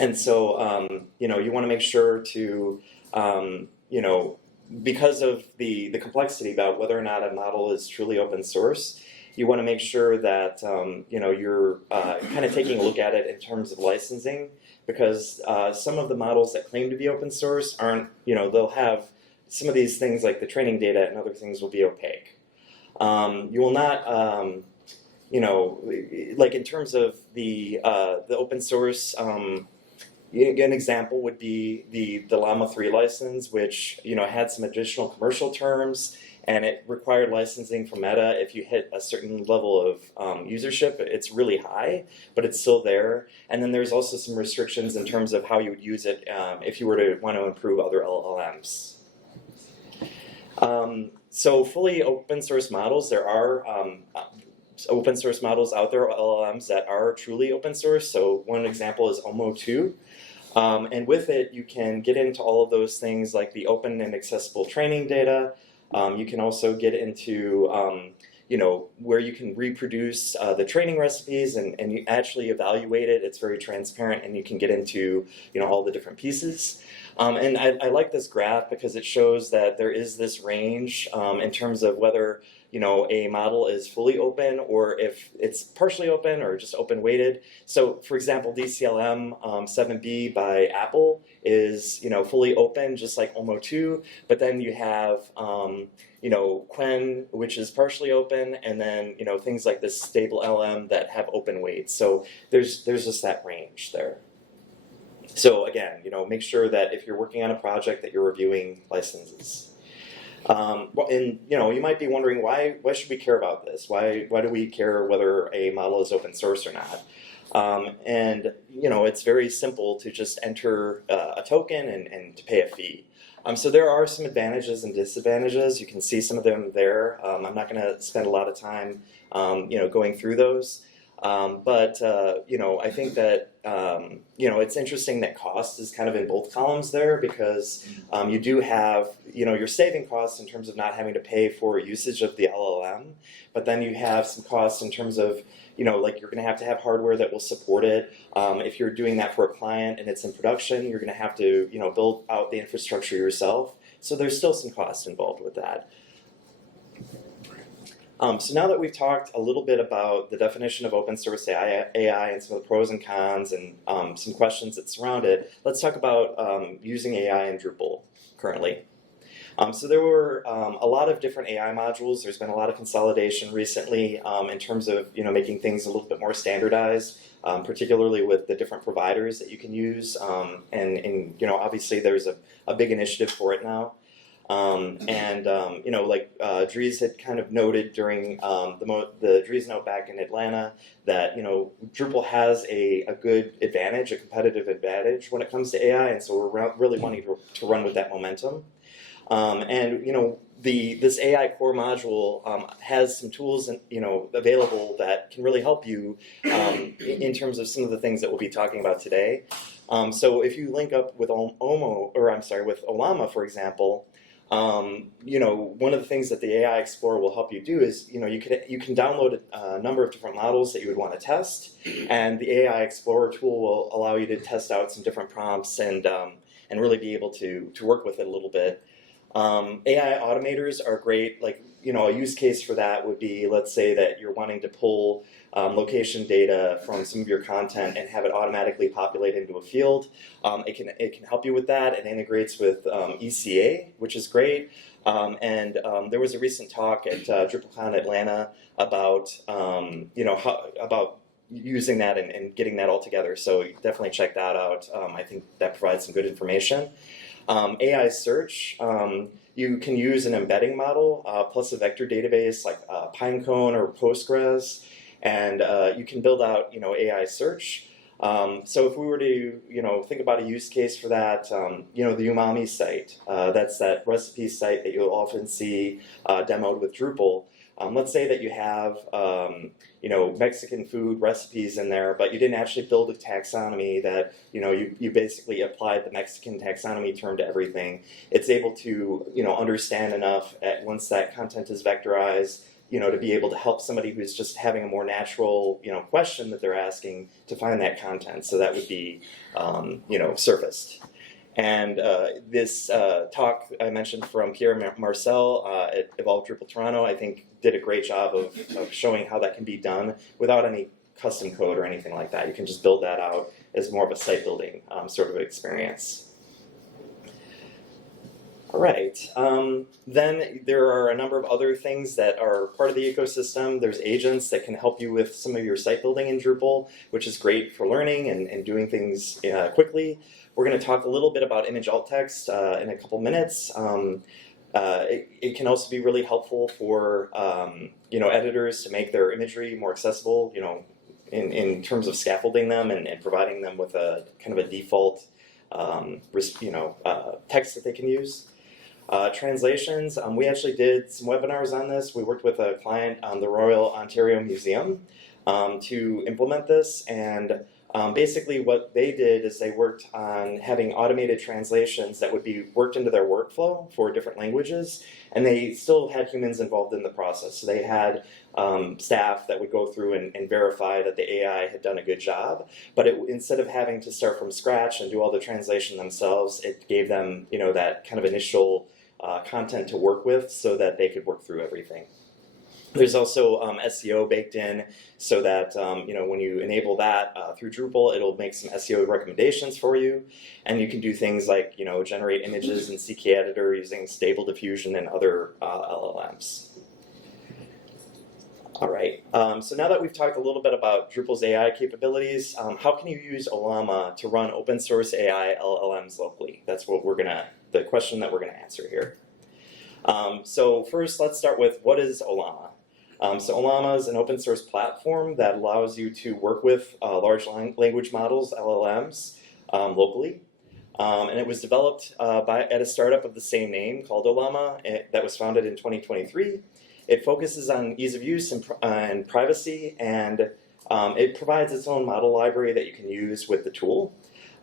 And so, you want to make sure to, because of the complexity about whether or not a model is truly open source, you want to make sure that, you're kind of taking a look at it in terms of licensing, because some of the models that claim to be open source aren't, they'll have some of these things like the training data and other things will be opaque. You will not, like in terms of the open source, an example would be the Llama 3 license, which had some additional commercial terms, and it required licensing from Meta. If you hit a certain level of usership, it's really high, but it's still there. And then there's also some restrictions in terms of how you would use it if you were to want to improve other LLMs. So fully open source models, there are open source models out there, LLMs, that are truly open source. So one example is Omo 2. And with it, you can get into all of those things like the open and accessible training data. You can also get into, where you can reproduce the training recipes and you actually evaluate it. It's very transparent, and you can get into, all the different pieces. And I like this graph because it shows that there is this range in terms of whether a model is fully open or if it's partially open or just open weighted. So for example, DCLM 7B by Apple is fully open, just like Omo 2, but then you have Quen, which is partially open, and then things like this stable LM that have open weights. So there's just that range there. So again, make sure that if you're working on a project that you're reviewing licenses. And you might be wondering, why should we care about this? Why do we care whether a model is open source or not? And it's very simple to just enter a token and to pay a fee. So there are some advantages and disadvantages. You can see some of them there. I'm not going to spend a lot of time going through those. But I think that it's interesting that cost is kind of in both columns there, because you do have you're saving costs in terms of not having to pay for usage of the LLM, but then you have some costs in terms of like you're going to have hardware that will support it. If you're doing that for a client and it's in production, you're going to have to build out the infrastructure yourself. So there's still some cost involved with that. So now that we've talked a little bit about the definition of open source AI and some of the pros and cons and some questions that surround it, let's talk about using AI in Drupal currently. So there were a lot of different AI modules. There's been a lot of consolidation recently in terms of making things a little bit more standardized, particularly with the different providers that you can use. And obviously there's a big initiative for it now. Like Dries had kind of noted during the Dries note back in Atlanta that, Drupal has a good advantage, a competitive advantage when it comes to AI, and so we're really wanting to run with that momentum. This AI core module has some tools available that can really help you in terms of some of the things that we'll be talking about today. So if you link up with with Ollama, for example, one of the things that the AI Explorer will help you do is, you can download a number of different models that you would want to test, and the AI Explorer tool will allow you to test out some different prompts and really be able to work with it a little bit. AI automators are great. Like, a use case for that would be, let's say that you're wanting to pull location data from some of your content and have it automatically populate into a field. It can help you with that. It integrates with ECA, which is great. There was a recent talk at DrupalCon Atlanta about about using that and getting that all together. So you definitely check that out. I think that provides some good information. AI search. You can use an embedding model plus a vector database like Pinecone or Postgres, and you can build out AI search. So if we were to think about a use case for that, the Umami site, that's that recipe site that you'll often see demoed with Drupal. Let's say that you have Mexican food recipes in there, but you didn't actually build a taxonomy that you basically applied the Mexican taxonomy term to everything. It's able to understand enough once that content is vectorized to be able to help somebody who's just having a more natural, question that they're asking to find that content. So that would be, surfaced. And this talk I mentioned from Pierre Marcel at Evolve Drupal Toronto, I think did a great job of showing how that can be done without any custom code or anything like that. You can just build that out as more of a site building sort of experience. All right, then there are a number of other things that are part of the ecosystem. There's agents that can help you with some of your site building in Drupal, which is great for learning and doing things quickly. We're going to talk a little bit about image alt text in a couple minutes. It can also be really helpful for editors to make their imagery more accessible, in terms of scaffolding them and providing them with a kind of a default text that they can use. Translations, we actually did some webinars on this. We worked with a client, the Royal Ontario Museum, to implement this, and basically what they did is they worked on having automated translations that would be worked into their workflow for different languages, and they still had humans involved in the process. So they had staff that would go through and verify that the AI had done a good job, but instead of having to start from scratch and do all the translation themselves, it gave them that kind of initial content to work with so that they could work through everything. There's also SEO baked in so that when you enable that through Drupal, it'll make some SEO recommendations for you, and you can do things like generate images in CK Editor using Stable Diffusion and other LLMs. All right, so now that we've talked a little bit about Drupal's AI capabilities, how can you use Ollama to run open source AI LLMs locally? That's what the question that we're gonna answer here. So first, let's start with what is Ollama? So Ollama is an open source platform that allows you to work with large language models, LLMs, locally. And it was developed at a startup of the same name called Ollama that was founded in 2023. It focuses on ease of use and privacy, and it provides its own model library that you can use with the tool.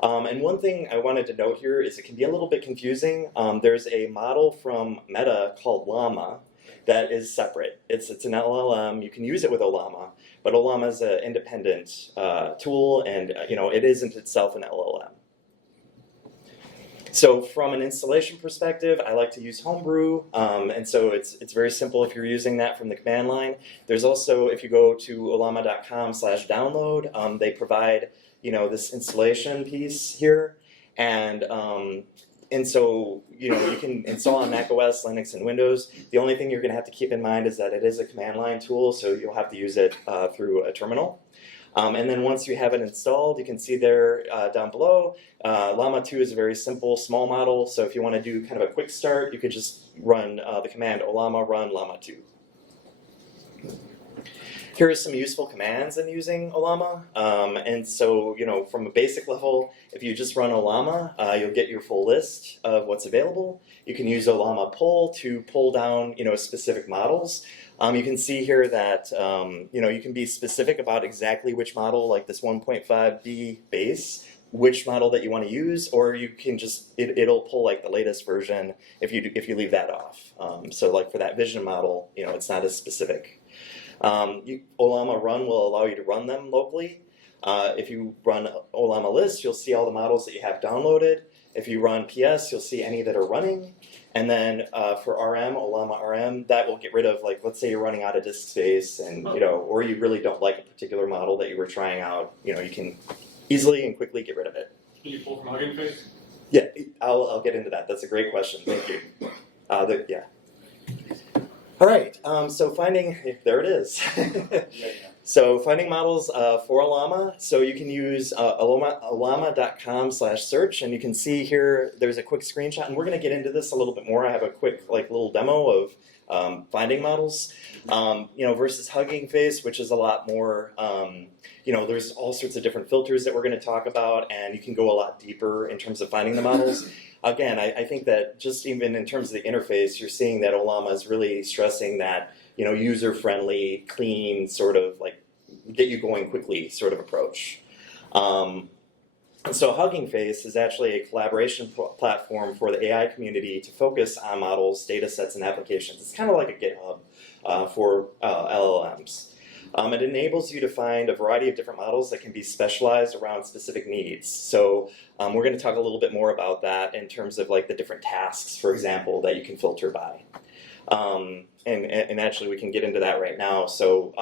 And one thing I wanted to note here is it can be a little bit confusing. There's a model from Meta called Llama that is separate. It's an LLM. You can use it with Ollama, but Ollama is an independent tool, and it isn't itself an LLM. So from an installation perspective, I like to use Homebrew, and so it's very simple if you're using that from the command line. There's also, if you go to ollama.com/download, they provide this installation piece here, and so you can install on macOS, Linux, and Windows. The only thing you're going to have to keep in mind is that it is a command line tool, so you'll have to use it through a terminal. And then once you have it installed, you can see there down below, Llama 2 is a very simple, small model. So if you want to do kind of a quick start, you could just run the command Ollama run Llama 2. Here are some useful commands in using Ollama. And so, from a basic level, if you just run Ollama, you'll get your full list of what's available. You can use Ollama pull to pull down, specific models. You can see here that, you can be specific about exactly which model, like this 1.5D base, which model that you want to use, or you can just, it'll pull like the latest version if you leave that off. So like for that vision model, it's not as specific. Ollama run will allow you to run them locally. If you run Ollama list, you'll see all the models that you have downloaded. If you run PS, you'll see any that are running. And then for RM, Ollama RM, that will get rid of, like, let's say you're running out of disk space and, or you really don't like a particular model that you were trying out, you can easily and quickly get rid of it. Can you pull from Hugging Face? Yeah, I'll get into that. That's a great question. Thank you. Yeah. All right, so there it is. So finding models for Ollama. So you can use ollama.com/search, and you can see here there's a quick screenshot, and we're going to get into this a little bit more. I have a quick little demo of finding models, versus Hugging Face, which is a lot more. There's all sorts of different filters that we're going to talk about, and you can go a lot deeper in terms of finding the models. Again, I think that just even in terms of the interface, you're seeing that Ollama is really stressing that, user-friendly, clean, sort of like get you going quickly sort of approach. And so Hugging Face is actually a collaboration platform for the AI community to focus on models, data sets, and applications. It's kind of like a GitHub for LLMs. It enables you to find a variety of different models that can be specialized around specific needs. So we're going to talk a little bit more about that in terms of like the different tasks, for example, that you can filter by. And actually we can get into that right now. So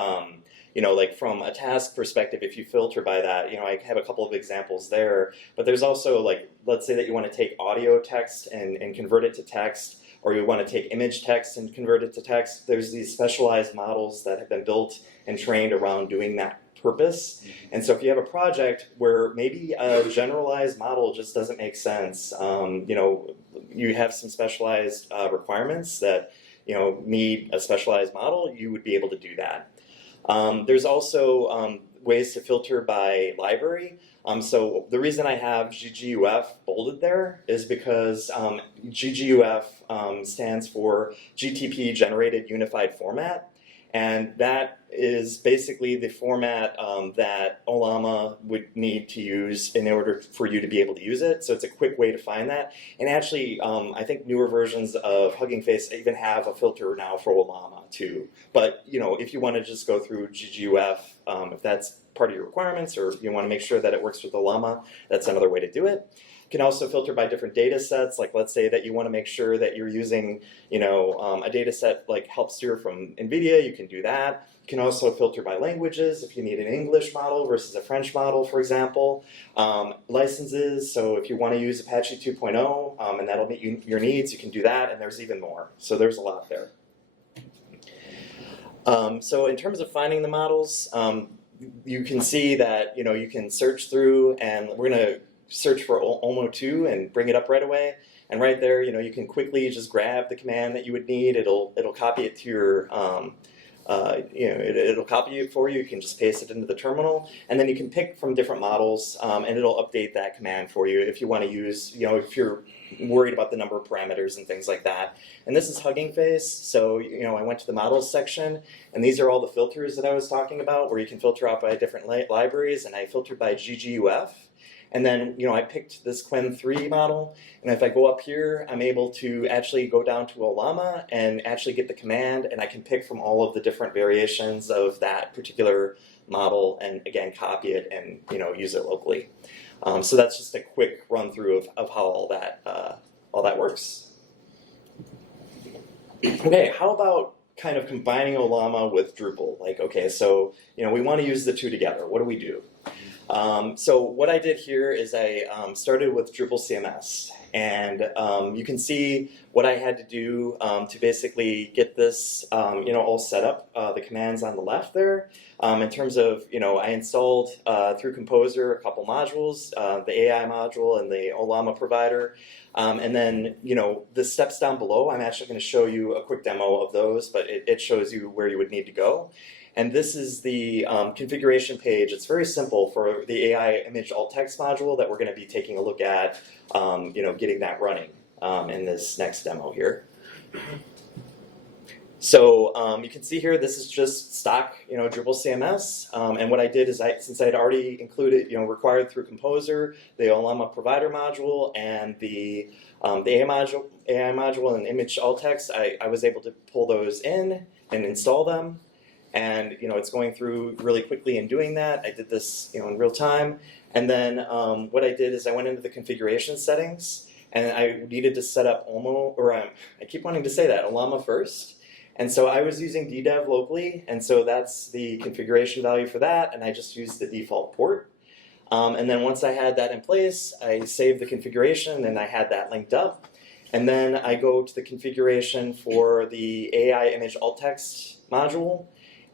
you know, like from a task perspective, if you filter by that, you know, I have a couple of examples there, but there's also like, let's say that you want to take audio text and convert it to text, or you want to take image text and convert it to text. There's these specialized models that have been built and trained around doing that purpose. And so if you have a project where maybe a generalized model just doesn't make sense, you know, you have some specialized requirements that, you know, need a specialized model, you would be able to do that. There's also ways to filter by library. So the reason I have GGUF bolded there is because GGUF stands for GTP Generated Unified Format. And that is basically the format that Ollama would need to use in order for you to be able to use it. So it's a quick way to find that. And actually, I think newer versions of Hugging Face even have a filter now for Ollama too. But you know, if you want to just go through GGUF, if that's part of your requirements, or you want to make sure that it works with Ollama, that's another way to do it. You can also filter by different data sets. Like let's say that you want to make sure that you're using, you know, a data set like help steer from NVIDIA, you can do that. You can also filter by languages if you need an English model versus a French model, for example. Licenses, so if you want to use Apache 2.0 and that'll meet your needs, you can do that, and there's even more. So there's a lot there. So in terms of finding the models, you can see that, you know, you can search through, and we're going to search for Olmo 2 and bring it up right away. And right there, you know, you can quickly just grab the command that you would need. It'll copy it to your, you know, it'll copy it for you. You can just paste it into the terminal, and then you can pick from different models, and it'll update that command for you if you want to use, you know, if you're worried about the number of parameters and things like that. And this is Hugging Face. So, you know, I went to the models section, and these are all the filters that I was talking about, where you can filter out by different libraries, and I filtered by GGUF. And then, you know, I picked this Qwen 3 model, and if I go up here, I'm able to actually go down to Ollama and actually get the command, and I can pick from all of the different variations of that particular model, and again, copy it and, you know, use it locally. So that's just a quick run through of how all that works. Okay, how about kind of combining Ollama with Drupal? Like, okay, so, you know, we want to use the two together. What do we do? So what I did here is I started with Drupal CMS, and you can see what I had to do to basically get this you know, all set up, the commands on the left there. In terms of, you know, I installed through Composer a couple modules, the AI module and the Ollama provider. And then, you know, the steps down below, I'm actually going to show you a quick demo of those, but it shows you where you would need to go. And this is the configuration page. It's very simple for the AI image alt text module that we're going to be taking a look at, you know, getting that running in this next demo here. So you can see here, this is just stock, you know, Drupal CMS. And what I did is, since I had already included, you know, required through Composer, the Ollama provider module and the AI module and image alt text, I was able to pull those in and install them. And, you know, it's going through really quickly in doing that. I did this, you know, in real time. And then what I did is I went into the configuration settings, and I needed to set up I keep wanting to say that, Ollama first. And so I was using DDEV locally, and so that's the configuration value for that, and I just used the default port. And then once I had that in place, I saved the configuration, and I had that linked up. And then I go to the configuration for the AI image alt text module.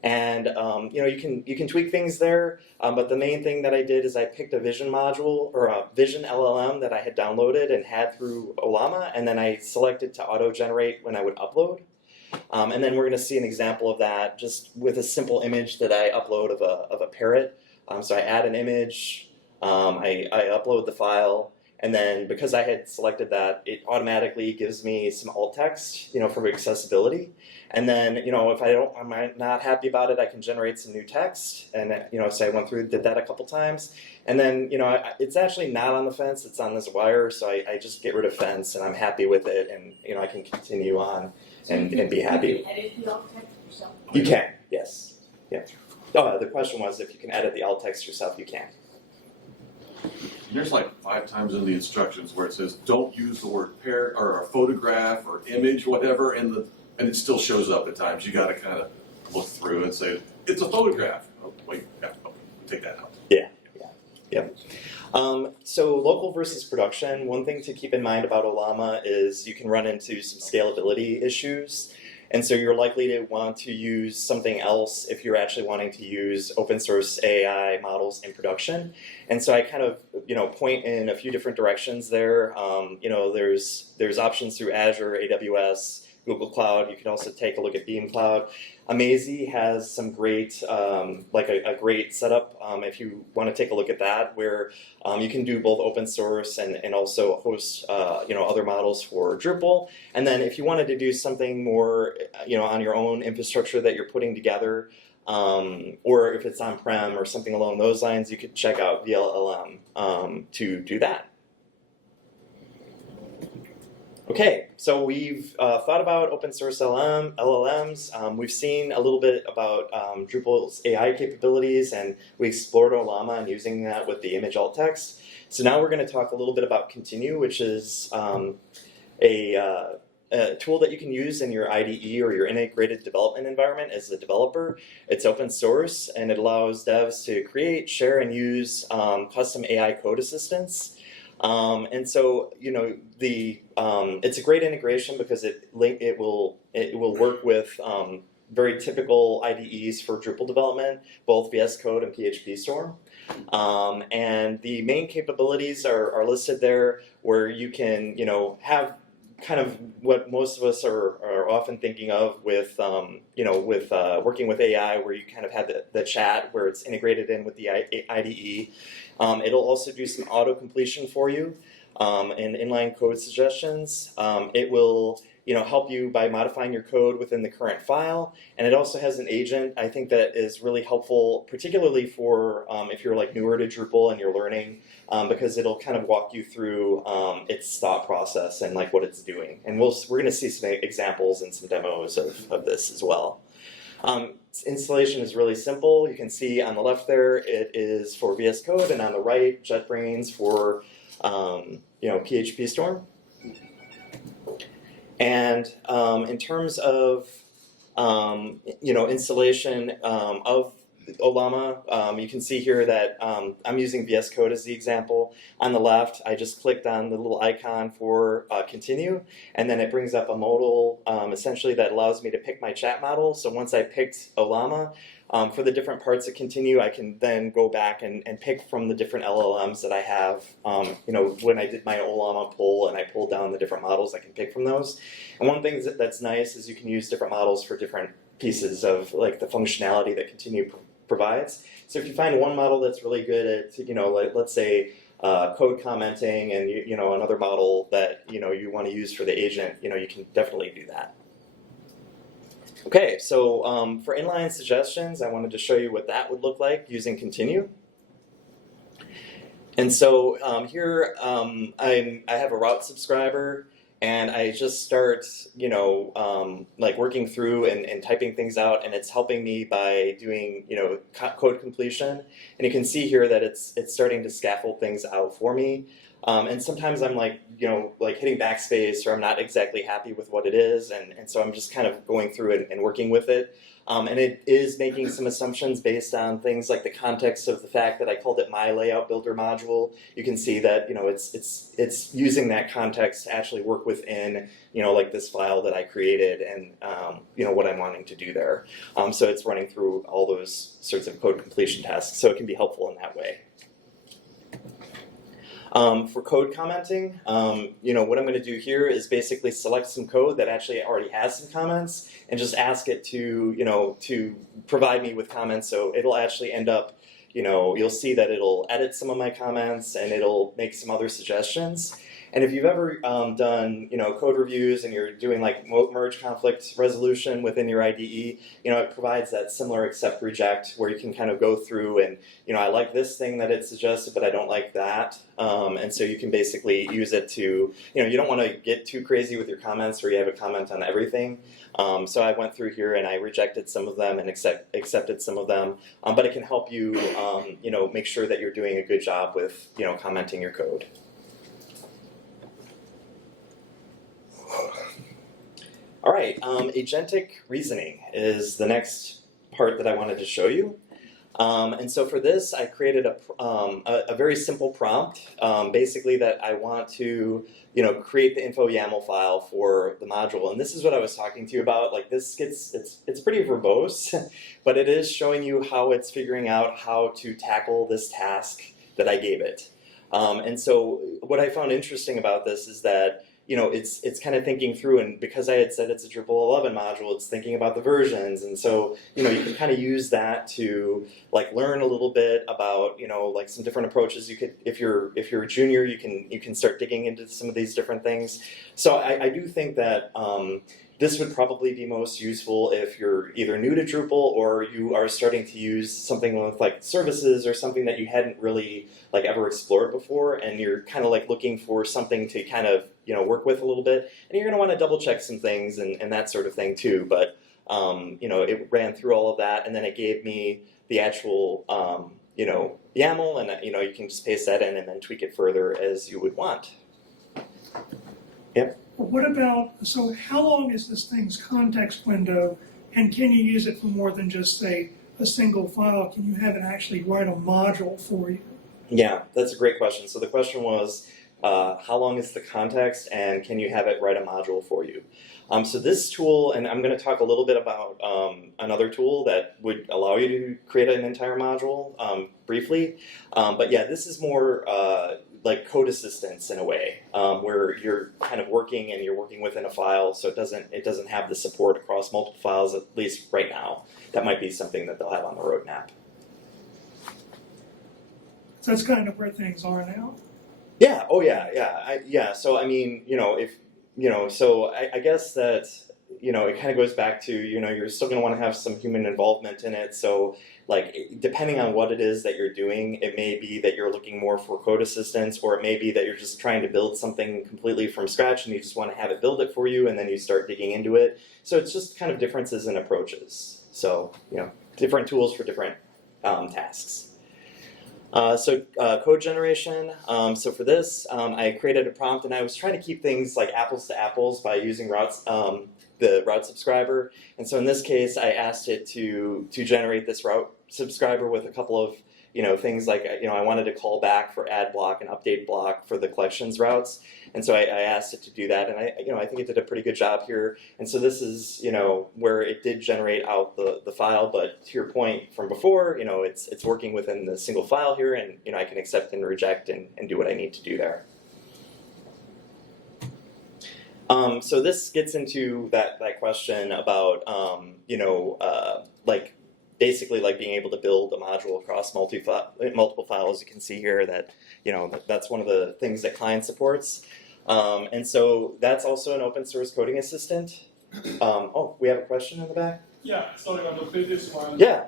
And you know, you can tweak things there, but the main thing that I did is I picked a Vision module, or a Vision LLM that I had downloaded and had through Ollama, and then I selected to auto-generate when I would upload. And then we're going to see an example of that just with a simple image that I upload of a parrot. So I add an image, I upload the file, And then because I had selected that, it automatically gives me some alt text, for accessibility. And then, if I'm not happy about it, I can generate some new text. And, so I went through, did that a couple times. And then, it's actually not on the fence, it's on this wire. So I just get rid of fence and I'm happy with it. And, I can continue on and be happy. Can you edit the alt text yourself? You can, yes. Yeah. Oh, the question was if you can edit the alt text yourself, you can. There's like 5 times in the instructions where it says don't use the word pair or a photograph or image, whatever, and it still shows up at times. You got to kind of look through and say it's a photograph. Oh, wait, yeah, okay, take that out. Yep. So local versus production, one thing to keep in mind about Ollama is you can run into some scalability issues. And so you're likely to want to use something else if you're actually wanting to use open source AI models in production. And so I kind of, point in a few different directions there. There's options through Azure, AWS, Google Cloud. You can also take a look at Beam Cloud. Amazy has some great, a great setup if you want to take a look at that, where you can do both open source and also host, other models for Drupal. And then if you wanted to do something more, on your own infrastructure that you're putting together, or if it's on-prem or something along those lines, you could check out VLLM to do that. Okay, so we've thought about open source LLMs. We've seen a little bit about Drupal's AI capabilities, and we explored Ollama and using that with the image alt text. So now we're going to talk a little bit about Continue, which is a tool that you can use in your IDE or your integrated development environment as a developer. It's open source, and it allows devs to create, share, and use custom AI code assistants. And so, it's a great integration because it will work with very typical IDEs for Drupal development, both VSCode and PHP Storm. And the main capabilities are listed there, where you can, have kind of what most of us are often thinking of with, working with AI, where you kind of have the chat where it's integrated in with the IDE. It'll also do some auto completion for you and inline code suggestions. It will help you by modifying your code within the current file, and it also has an agent I think that is really helpful, particularly for if you're like newer to Drupal and you're learning, because it'll kind of walk you through its thought process and like what it's doing. And we're going to see some examples and some demos of this as well. Installation is really simple. You can see on the left there it is for VS Code, and on the right JetBrains for PHP Storm. And in terms of installation of Ollama, you can see here that I'm using VS Code as the example. On the left, I just clicked on the little icon for Continue, and then it brings up a modal essentially that allows me to pick my chat model. So once I picked Ollama, for the different parts of Continue, I can then go back and pick from the different LLMs that I have. When I did my Ollama poll and I pulled down the different models, I can pick from those. And one thing that's nice is you can use different models for different pieces of like the functionality that Continue provides. So if you find one model that's really good at, let's say code commenting, and another model that you want to use for the agent, you can definitely do that. Okay, so for inline suggestions, I wanted to show you what that would look like using Continue. And so here I have a route subscriber, and I just start, working through and typing things out, and it's helping me by doing, code completion. And you can see here that it's starting to scaffold things out for me. And sometimes I'm hitting backspace, or I'm not exactly happy with what it is, and so I'm just kind of going through it and working with it. And it is making some assumptions based on things like the context of the fact that I called it my layout builder module. You can see that it's using that context to actually work within this file that I created, and what I'm wanting to do there. So it's running through all those sorts of code completion tasks, so it can be helpful in that way. For code commenting, what I'm going to do here is basically select some code that actually already has some comments and just ask it to, to provide me with comments. So it'll actually end up, you'll see that it'll edit some of my comments and it'll make some other suggestions. And if you've ever done, code reviews and you're doing like merge conflict resolution within your IDE, it provides that similar accept reject where you can kind of go through and, I like this thing that it suggested, but I don't like that. And so you can basically use it to, you don't want to get too crazy with your comments where you have a comment on everything. So I went through here and I rejected some of them and accepted some of them. But it can help you, make sure that you're doing a good job with, commenting your code. All right, agentic reasoning is the next part that I wanted to show you. And so for this, I created a very simple prompt, basically that I want to, create the info YAML file for the module. And this is what I was talking to you about. Like it's pretty verbose, but it is showing you how it's figuring out how to tackle this task that I gave it. And so what I found interesting about this is that it's kind of thinking through, and because I had said it's a Drupal 11 module, it's thinking about the versions, and so you can kind of use that to like learn a little bit about like some different approaches. You could, if you're a junior, you can start digging into some of these different things. So I do think that this would probably be most useful if you're either new to Drupal or you are starting to use something with like services or something that you hadn't really like ever explored before, and you're kind of like looking for something to kind of work with a little bit, and you're going to want to double check some things and that sort of thing too. But it ran through all of that, and then it gave me the actual YAML, and you can just paste that in and then tweak it further as you would want. Yep. What about, so how long is this thing's context window, and can you use it for more than just, say, a single file? Can you have it actually write a module for you? Yeah, that's a great question. So the question was, how long is the context, and can you have it write a module for you? So this tool, and I'm going to talk a little bit about another tool that would allow you to create an entire module briefly. But yeah, this is more like code assistance in a way, where you're kind of working and you're working within a file, so it doesn't have the support across multiple files, at least right now. That might be something that they'll have on the roadmap. So that's kind of where things are now. Yeah. Oh, yeah. So I mean, if so I guess that it kind of goes back to you're still going to want to have some human involvement in it. So like depending on what it is that you're doing, it may be that you're looking more for code assistance, or it may be that you're just trying to build something completely from scratch and you just want to have it build it for you, and then you start digging into it. So it's just kind of differences in approaches. So different tools for different tasks. So code generation. So for this, I created a prompt, and I was trying to keep things like apples to apples by using routes, the route subscriber. And so in this case, I asked it to generate this route subscriber with a couple of things like I wanted to call back for add block and update block for the collections routes. And so I asked it to do that, and I think it did a pretty good job here. And so this is where it did generate out the file, but to your point from before, it's working within the single file here, and I can accept and reject and do what I need to do there. So this gets into that question about like basically like being able to build a module across multiple files. You can see here that that's one of the things that client supports. And so that's also an open source coding assistant. Oh, we have a question in the back? Yeah, sorry, on the previous one. Yeah.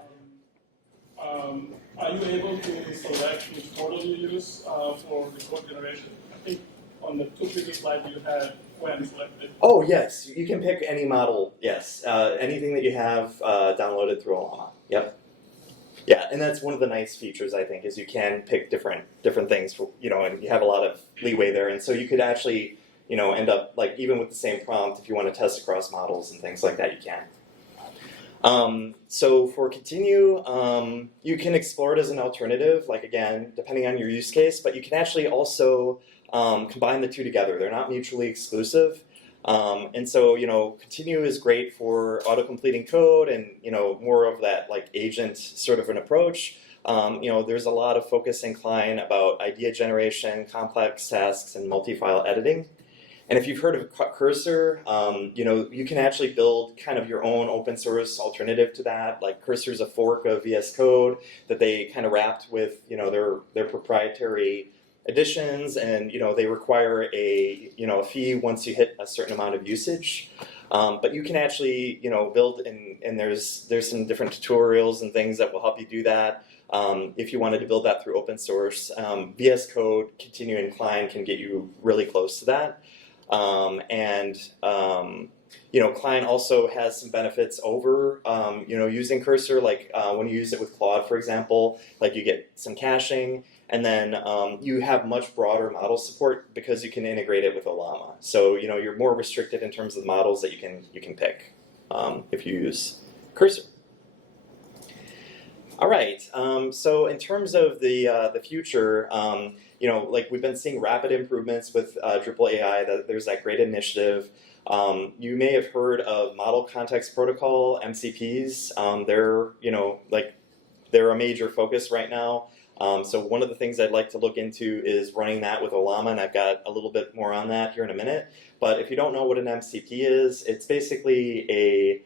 Are you able to select which model you use for the code generation? I think on the two previous slides you had when selected. Oh, yes. You can pick any model, yes. Anything that you have downloaded through Ollama. Yep. Yeah, and that's one of the nice features, I think, is you can pick different things for, and you have a lot of leeway there. And so you could actually, end up, like, even with the same prompt, if you want to test across models and things like that, you can. So for Continue, you can explore it as an alternative, like, again, depending on your use case, but you can actually also combine the two together. They're not mutually exclusive. And so, Continue is great for auto-completing code and, more of that like agent sort of an approach. There's a lot of focus in Klein about idea generation, complex tasks, and multi-file editing. And if you've heard of Cursor, you can actually build kind of your own open source alternative to that. Like Cursor's a fork of VS Code that they kind of wrapped with their proprietary additions, and they require a fee once you hit a certain amount of usage. But you can actually build and there's some different tutorials and things that will help you do that. If you wanted to build that through open source, VS Code, Continue, and Klein can get you really close to that. Klein also has some benefits over, using Cursor, like when you use it with Claude, for example, like you get some caching, and then you have much broader model support because you can integrate it with Ollama. So, you're more restricted in terms of the models that you can pick if you use Cursor. All right, so in terms of the future, like we've been seeing rapid improvements with Drupal AI. There's that great initiative. You may have heard of Model Context Protocol, MCPs. They're a major focus right now. So one of the things I'd like to look into is running that with Ollama, and I've got a little bit more on that here in a minute. But if you don't know what an MCP is, it's basically a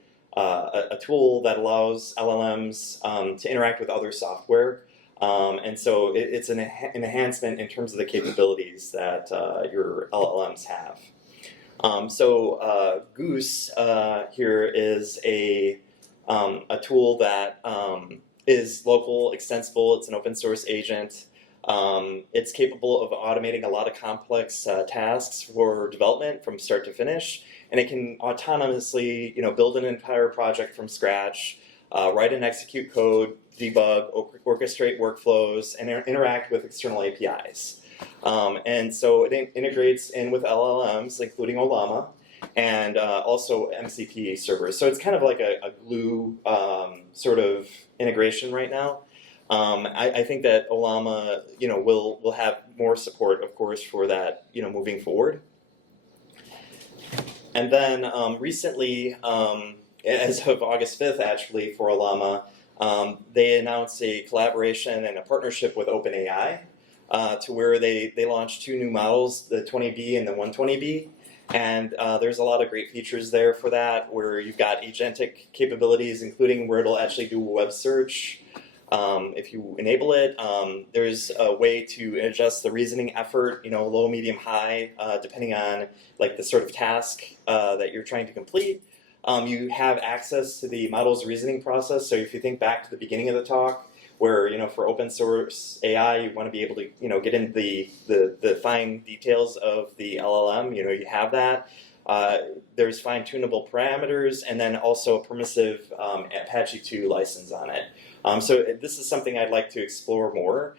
tool that allows LLMs to interact with other software. And so it's an enhancement in terms of the capabilities that your LLMs have. Goose here is a tool that is local, extensible. It's an open source agent. It's capable of automating a lot of complex tasks for development from start to finish. And it can autonomously, build an entire project from scratch, write and execute code, debug, orchestrate workflows, and interact with external APIs. And so it integrates in with LLMs, including Ollama, and also MCP servers. So it's kind of like a glue sort of integration right now. I think that Ollama, will have more support, of course, for that, moving forward. And then recently, as of August 5th, actually, for Ollama, they announced a collaboration and a partnership with OpenAI to where they launched 2 new models, the 20B and the 120B. And there's a lot of great features there for that, where you've got agentic capabilities, including where it'll actually do a web search. If you enable it, there's a way to adjust the reasoning effort, low, medium, high, depending on like the sort of task that you're trying to complete. You have access to the model's reasoning process. So if you think back to the beginning of the talk, where for open source AI, you want to be able to get into the fine details of the LLM. You have that. There's fine-tunable parameters, and then also a permissive Apache 2 license on it. So this is something I'd like to explore more.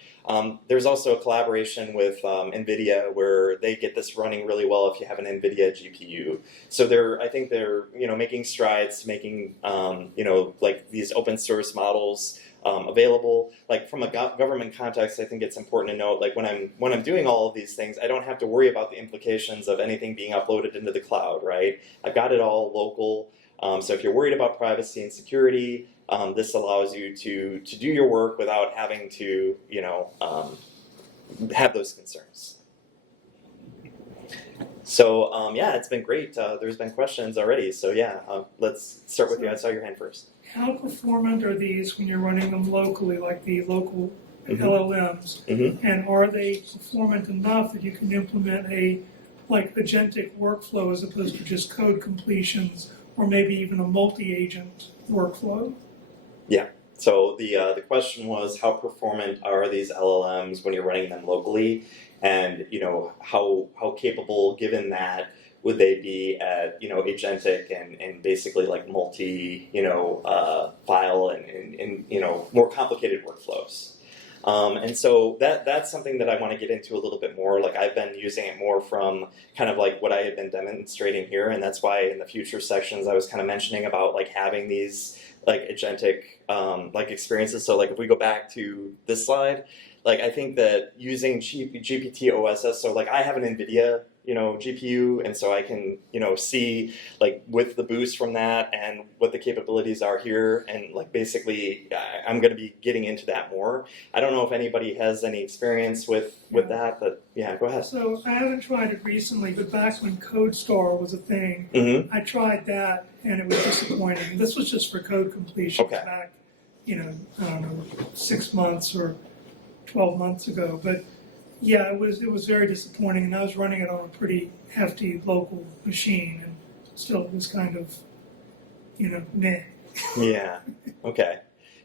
There's also a collaboration with NVIDIA where they get this running really well if you have an NVIDIA GPU. So I think they're making strides, making like these open source models available. Like from a government context, I think it's important to note, like when I'm doing all of these things, I don't have to worry about the implications of anything being uploaded into the cloud, right? I've got it all local. So if you're worried about privacy and security, this allows you to do your work without having to, have those concerns. So yeah, it's been great. There's been questions already. So yeah, let's start with you. I saw your hand first. How performant are these when you're running them locally, like the local Mm-hmm. LLMs? Mm-hmm. And are they performant enough that you can implement a agentic workflow as opposed to just code completions, or maybe even a multi-agent workflow? Yeah. So the question was, how performant are these LLMs when you're running them locally, and how capable, given that, would they be at agentic and basically like multi file and more complicated workflows. And so that's something that I want to get into a little bit more. Like I've been using it more from kind of like what I had been demonstrating here, and that's why in the future sections I was kind of mentioning about like having these like agentic like experiences. So like if we go back to this slide, like I think that using GPT OSS, so like I have an NVIDIA, GPU, and so I can, see like with the boost from that and what the capabilities are here, and like basically I'm going to be getting into that more. I don't know if anybody has any experience with that, but yeah, go ahead. So I haven't tried it recently, but back when CodeStar was a thing, Mm-hmm. I tried that and it was disappointing. This was just for code completion Okay. back, I don't know, 6 months or 12 months ago. But yeah, it was very disappointing, and I was running it on a pretty hefty local machine, and still it was kind of, meh. Yeah. Okay.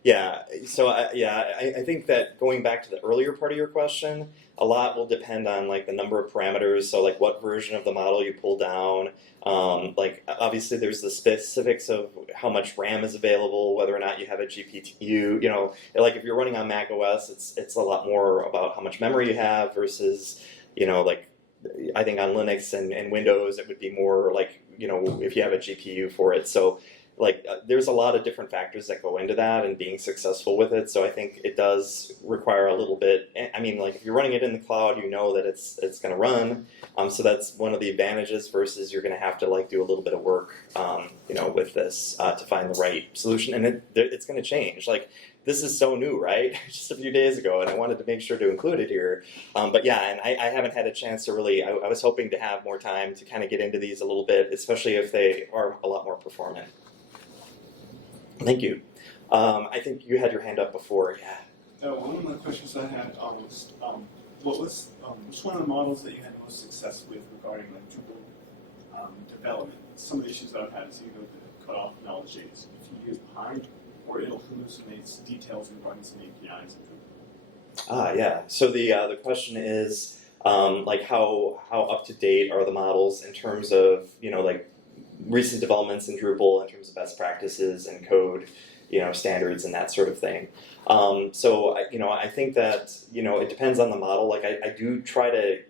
Yeah. So I think that going back to the earlier part of your question, a lot will depend on like the number of parameters. So like what version of the model you pull down. Like obviously there's the specifics of how much RAM is available, whether or not you have a GPU. Like if you're running on Mac OS, it's a lot more about how much memory you have versus like I think on Linux and Windows it would be more like if you have a GPU for it. So like there's a lot of different factors that go into that and being successful with it. So I think it does require a little bit. I mean, like if you're running it in the cloud, that it's going to run. So that's one of the advantages versus you're going to have to like do a little bit of work, with this to find the right solution. And it's going to change. Like this is so new, right? Just a few days ago, and I wanted to make sure to include it here. But yeah, and I haven't had a chance to really. I was hoping to have more time to kind of get into these a little bit, especially if they are a lot more performant. Thank you. I think you had your hand up before. Yeah. One of my questions I had was, which one of the models that you had most success with regarding like Drupal development? Some of the issues that I've had is either the cutoff knowledge is if you use behind, or it'll hallucinate details regarding some APIs in Drupal. Yeah. So the question is like how up to date are the models in terms of like recent developments in Drupal in terms of best practices and code, standards and that sort of thing. So I think that it depends on the model. Like I do try to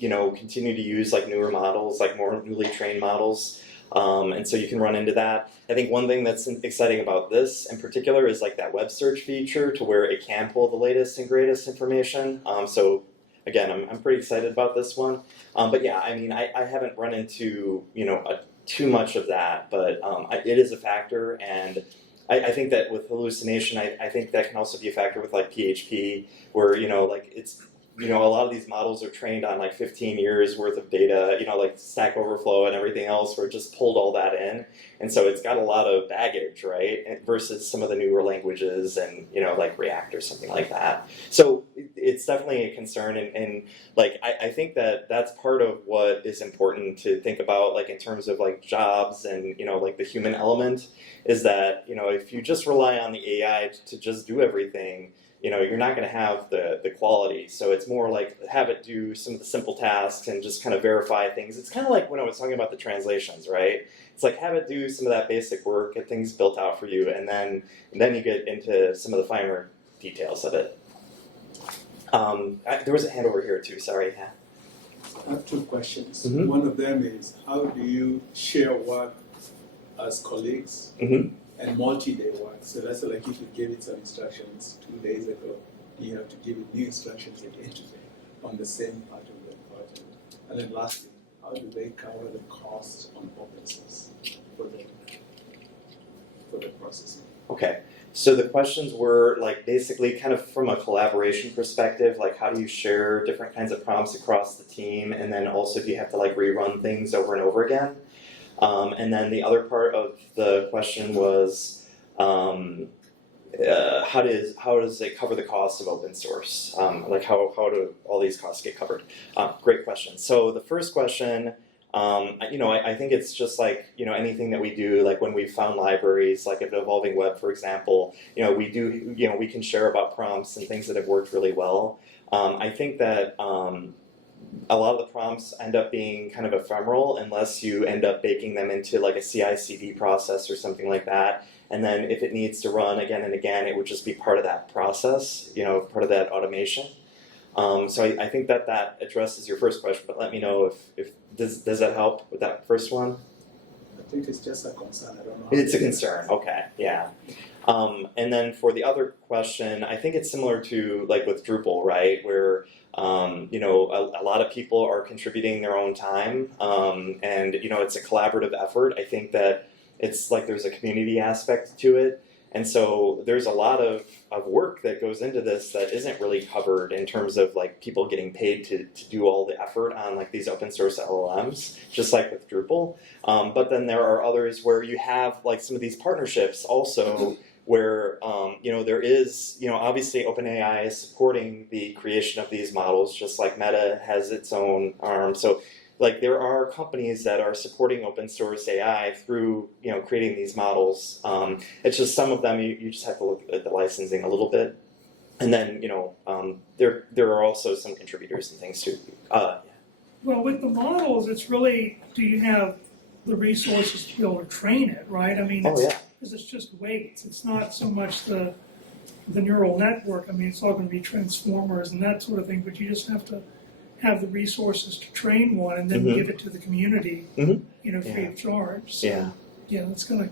continue to use like newer models, like more newly trained models. And so you can run into that. I think one thing that's exciting about this in particular is like that web search feature to where it can pull the latest and greatest information. So again, I'm pretty excited about this one. But yeah, I mean, I haven't run into too much of that, but it is a factor, and I think that with hallucination, I think that can also be a factor with like PHP, where like it's a lot of these models are trained on like 15 years worth of data, like Stack Overflow and everything else, where it just pulled all that in, and so it's got a lot of baggage, right? Versus some of the newer languages and like React or something like that. So it's definitely a concern, and like I think that that's part of what is important to think about, like in terms of like jobs and like the human element, is that if you just rely on the AI to just do everything, you're not going to have the quality. So it's more like have it do some of the simple tasks and just kind of verify things. It's kind of like when I was talking about the translations, right? It's like have it do some of that basic work, get things built out for you, and then you get into some of the finer details of it. There was a hand over here too, sorry. Yeah. I have two questions. Mm-hmm. One of them is how do you share work as colleagues Mm-hmm. and multi-day work? So that's like if you gave it some instructions 2 days ago, you have to give it new instructions again today on the same part of the project. And then lastly, how do they cover the cost on open source for the processing? Okay, so the questions were like basically kind of from a collaboration perspective, like how do you share different kinds of prompts across the team, and then also do you have to like rerun things over and over again? And then the other part of the question was how does it cover the cost of open source? Like how do all these costs get covered? Great question. So the first question, I think it's just like anything that we do, like when we found libraries, like at Evolving Web, for example, we can share about prompts and things that have worked really well. I think that a lot of the prompts end up being kind of ephemeral unless you end up baking them into like a CI/CD process or something like that. And then if it needs to run again and again, it would just be part of that process, part of that automation. So I think that addresses your first question, but let me know if does that help with that first one? think it's just a concern. I don't know. It's a concern. Okay, yeah. And then for the other question, I think it's similar to like with Drupal, right? Where you know, a lot of people are contributing their own time, and you know, it's a collaborative effort. I think that it's like there's a community aspect to it, and so there's a lot of work that goes into this that isn't really covered in terms of like people getting paid to do all the effort on like these open source LLMs, just like with Drupal. But then there are others where you have like some of these partnerships also where you know, there is, you know, obviously OpenAI is supporting the creation of these models, just like Meta has its own arm. So like there are companies that are supporting open source AI through, you know, creating these models. It's just some of them you just have to look at the licensing a little bit, and then you know, there are also some contributors and things too. Well, with the models, it's really, do you have the resources to be able to train it, right? I mean, Oh yeah. because it's just weights. It's not so much the neural network. I mean, it's all going to be transformers and that sort of thing, but you just have to have the resources to train one and then give it to the community, you know, free of charge. So, yeah, it's going to,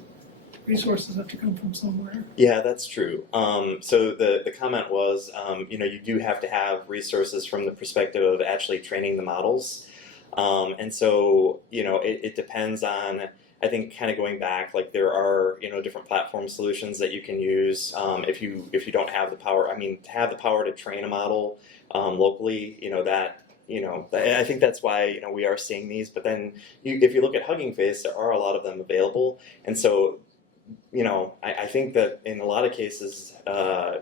resources have to come from somewhere. Yeah, that's true. So the comment was, you know, you do have to have resources from the perspective of actually training the models. And so, you know, it depends on, I think, kind of going back, like there are, you know, different platform solutions that you can use if you don't have the power. I mean, to have the power to train a model locally, you know, that, you know, I think that's why, you know, we are seeing these. But then if you look at Hugging Face, there are a lot of them available. And so, you know, I think that in a lot of cases,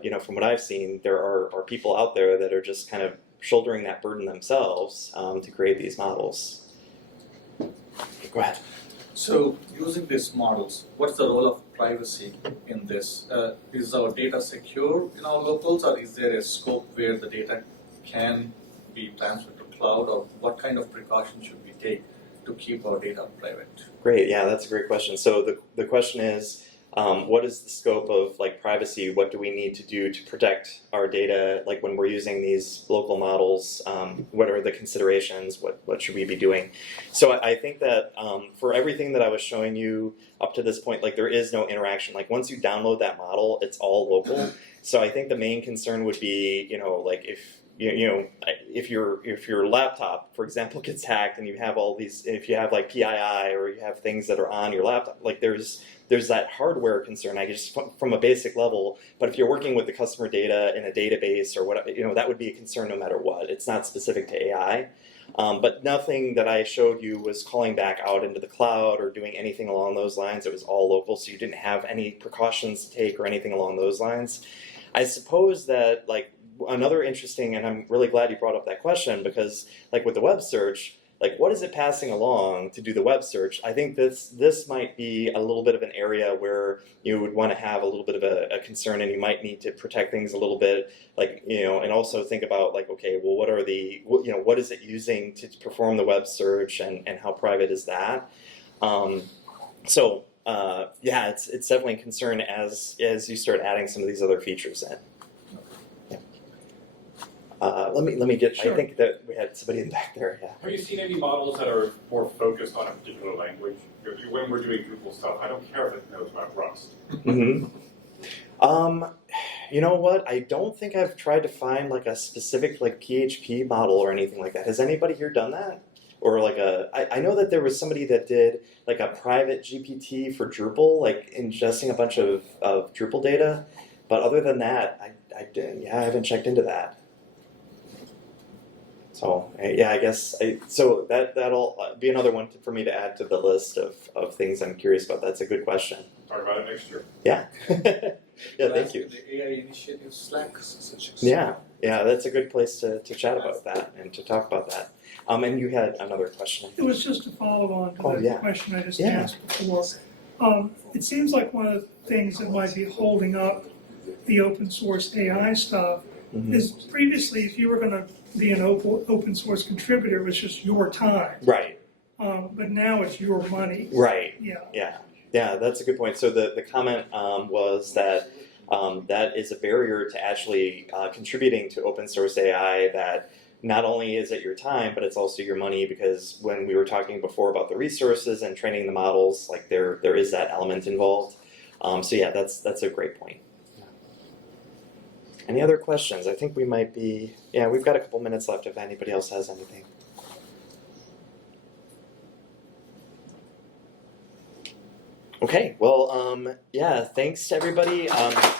you know, from what I've seen, there are people out there that are just kind of shouldering that burden themselves to create these models. Go ahead. So, using these models, what's the role of privacy in this? Is our data secure in our locals, or is there a scope where the data can be transferred to cloud, or what kind of precautions should we take to keep our data private? Great, yeah, that's a great question. So the question is, what is the scope of like privacy? What do we need to do to protect our data? Like when we're using these local models, what are the considerations? What should we be doing? So I think that for everything that I was showing you up to this point, like there is no interaction. Like once you download that model, it's all local. So I think the main concern would be, you know, like if your laptop, for example, gets hacked and you have all these, if you have like PII or you have things that are on your laptop, like there's that hardware concern, I guess, from a basic level. But if you're working with the customer data in a database or what, you know, that would be a concern no matter what. It's not specific to AI. But nothing that I showed you was calling back out into the cloud or doing anything along those lines. It was all local, so you didn't have any precautions to take or anything along those lines. I suppose that like another interesting, and I'm really glad you brought up that question, because like with the web search, like what is it passing along to do the web search? I think this might be a little bit of an area where you would want to have a little bit of a concern, and you might need to protect things a little bit, like, you know, and also think about like, okay, well, what is it using to perform the web search, and how private is that? Yeah, it's definitely a concern as you start adding some of these other features in. Let me get. Sure. I think that we had somebody in the back there. Yeah. Have you seen any models that are more focused on a particular language? When we're doing Drupal stuff, I don't care if it knows about Rust. Mm-hmm. You know what? I don't think I've tried to find like a specific like PHP model or anything like that. Has anybody here done that? Or like I know that there was somebody that did like a private GPT for Drupal, like ingesting a bunch of Drupal data. But other than that, I haven't checked into that. So yeah, I guess so that'll be another one for me to add to the list of things I'm curious about. That's a good question. Talk about it next year. Yeah. Yeah, thank you. The AI initiative Slack sessions. Yeah, that's a good place to chat about that and to talk about that. And you had another question. It was just to follow on to the question I just asked before. It seems like one of the things that might be holding up the open source AI stuff is previously, if you were going to be an open source contributor, it was just your time. Right. But now it's your money. Right. Yeah. Yeah, that's a good point. So the comment was that that is a barrier to actually contributing to open source AI, that not only is it your time, but it's also your money, because when we were talking before about the resources and training the models, like there is that element involved. So yeah, that's a great point. Yeah. Any other questions? I think we might be, yeah, we've got a couple minutes left if anybody else has anything. Okay, well, yeah, thanks to everybody. Yeah.